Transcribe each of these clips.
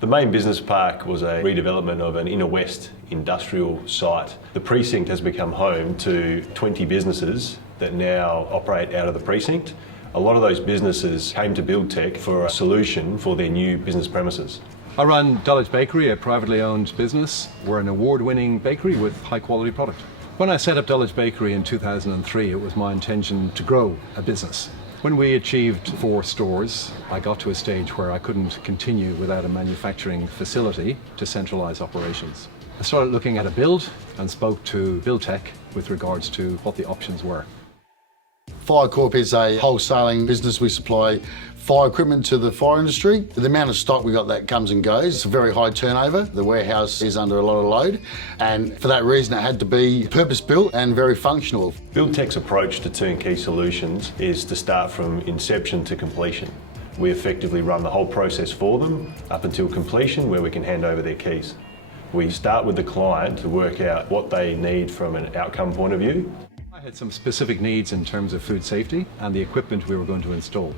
The main business park was a redevelopment of an inner west industrial site. The precinct has become home to 20 businesses that now operate out of the precinct. A lot of those businesses came to Buildtec for a solution for their new business premises. I run Dulwich Bakery, a privately owned business. We're an award-winning bakery with high-quality product. When I set up Dulwich Bakery in 2003, it was my intention to grow a business. When we achieved 4 stores, I got to a stage where I couldn't continue without a manufacturing facility to centralise operations. I started looking at a build and spoke to Buildtec with regards to what the options were. Fire Corp is a wholesaling business. We supply fire equipment to the fire industry. The amount of stock we got that comes and goes, it's a very high turnover. The warehouse is under a lot of load, and for that reason it had to be purpose-built and very functional. Buildtec's approach to turnkey solutions is to start from inception to completion. We effectively run the whole process for them up until completion, where we can hand over their keys. We start with the client to work out what they need from an outcome point of view. I had some specific needs in terms of food safety and the equipment we were going to install.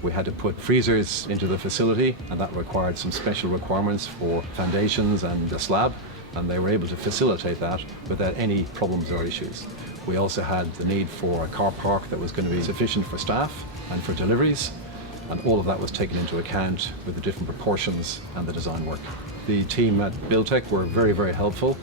We had to put freezers into the facility, and that required some special requirements for foundations and a slab, and they were able to facilitate that without any problems or issues. We also had the need for a car park that was going to be sufficient for staff and for deliveries, and all of that was taken into account with the different proportions and the design work. The team at Buildtec were very, very helpful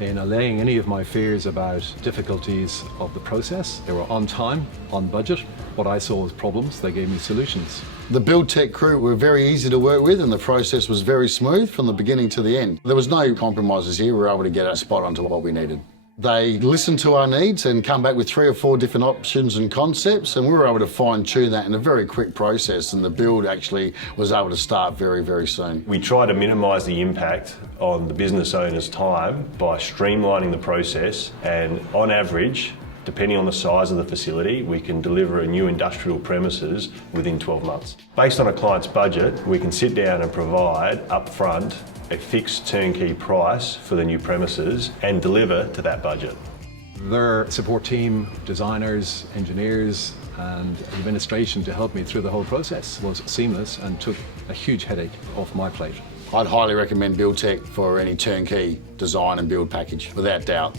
in allaying any of my fears about difficulties of the process. They were on time, on budget. What I saw as problems, they gave me solutions. The Buildtec crew were very easy to work with, and the process was very smooth from the beginning to the end. There was no compromises here. We were able to get a spot onto what we needed. They listened to our needs and come back with 3 or 4 different options and concepts, and we were able to fine-tune that in a very quick process, and the build actually was able to start very, very soon. We try to minimise the impact on the business owner's time by streamlining the process, and on average, depending on the size of the facility, we can deliver a new industrial premises within 12 months. Based on a client's budget, we can sit down and provide upfront a fixed turnkey price for the new premises and deliver to that budget. Their support team, designers, engineers and administration to help me through the whole process was seamless and took a huge headache off my plate. I'd highly recommend Buildtec for any turnkey design and build package, without doubt.